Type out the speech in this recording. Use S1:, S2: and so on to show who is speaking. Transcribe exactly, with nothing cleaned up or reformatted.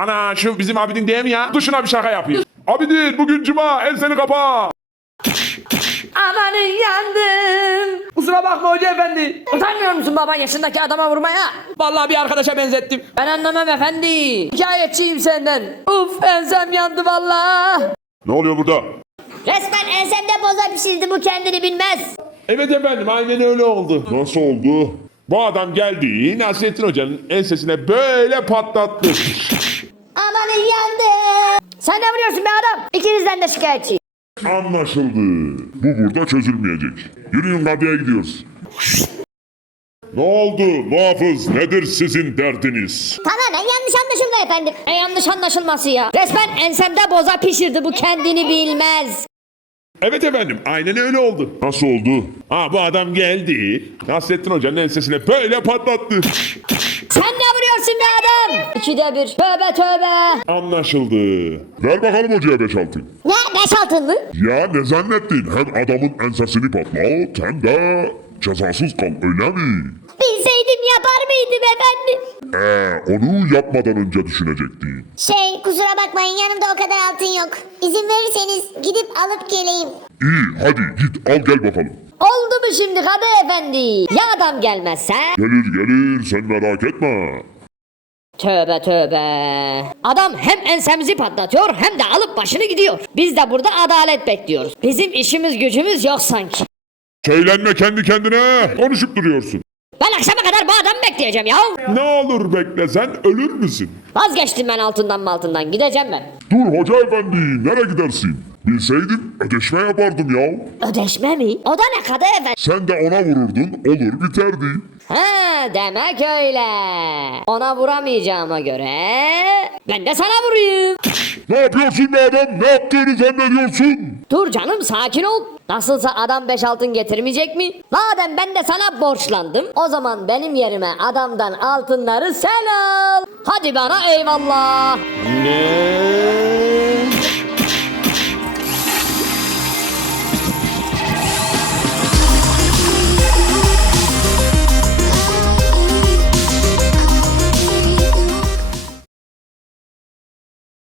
S1: Ana şu bizim Abidin değil mi ya? Dışına bir şaka yapıyor. Abidin bugün cuma, enseni kapa.
S2: Amanın yandım.
S3: Kusura bakma hoca efendi.
S2: Utanmıyor musun baba yaşındaki adama vurmaya?
S3: Vallahi bir arkadaşa benzettim.
S2: Ben anlamam efendi. Hikayetçiyim senden. Uf ensem yandı valla.
S1: Ne oluyor burada?
S4: Resmen ensemde boza pişirdi, bu kendini bilmez.
S1: Evet efendim aynen öyle oldu. Nasıl oldu? Bu adam geldi Nasrettin Hoca'nın ensesine böyle patlattı.
S4: Amanın yandı.
S2: Sen ne vuruyorsun be adam? İkinizden de şikayetçiyim.
S1: Anlaşıldı. Bu burada çözülmeyecek. Yürüyün kadıya gidiyoruz. Ne oldu muhafız? Nedir sizin derdiniz?
S4: Tamamen yanlış anlaşılma efendim.
S2: E yanlış anlaşılması ya. Resmen ensemde boza pişirdi bu kendini bilmez.
S1: Evet efendim aynen öyle oldu. Nasıl oldu? Ha bu adam geldi. Nasrettin Hoca'nın ensesine böyle patlattı.
S2: Sen ne vuruyorsun be adam? İkide bir. Tövbe tövbe.
S1: Anlaşıldı. Ver bakalım hocaya beş altın.
S4: Ne? Beş altın mı?
S1: Ya ne zannettin? Hem adamın ensesini patlat hem de cezasız kal öyle mi?
S4: Bilseydim yapar mıydım efendim?
S1: Ee, onu yapmadan önce düşünecektin.
S4: Şey, kusura bakmayın, yanımda o kadar altın yok. İzin verirseniz gidip alıp geleyim.
S1: İyi hadi git al gel bakalım.
S2: Oldu mu şimdi Kadı Efendi? Ya adam gelmezse?
S1: Gelir gelir sen merak etme.
S2: Tövbe tövbe. Adam hem ensemizi patlatıyor hem de alıp başını gidiyor. Biz de burada adalet bekliyoruz. Bizim işimiz gücümüz yok sanki.
S1: Söylenme kendi kendine. Konuşup duruyorsun.
S2: Ben akşama kadar bu adamı bekleyeceğim ya.
S1: Ne olur beklesen ölür müsün?
S2: Vazgeçtim ben altından maltından, gideceğim ben.
S1: Dur hoca efendi nereye gidersin? Bilseydim ödeşme yapardım ya.
S2: Ödeşme mi? O da ne Kadı Efendi?
S1: Sen de ona vururdun olur biterdi.
S2: He demek öyle. Ona vuramayacağıma göre ben de sana vurayım.
S1: Ne yapıyorsun be adam? Ne yaptığını zannediyorsun?
S2: Dur canım sakin ol. Nasılsa adam beş altın getirmeyecek mi? Madem ben de sana borçlandım, o zaman benim yerime adamdan altınları sen al. Hadi bana eyvallah.
S1: Ne?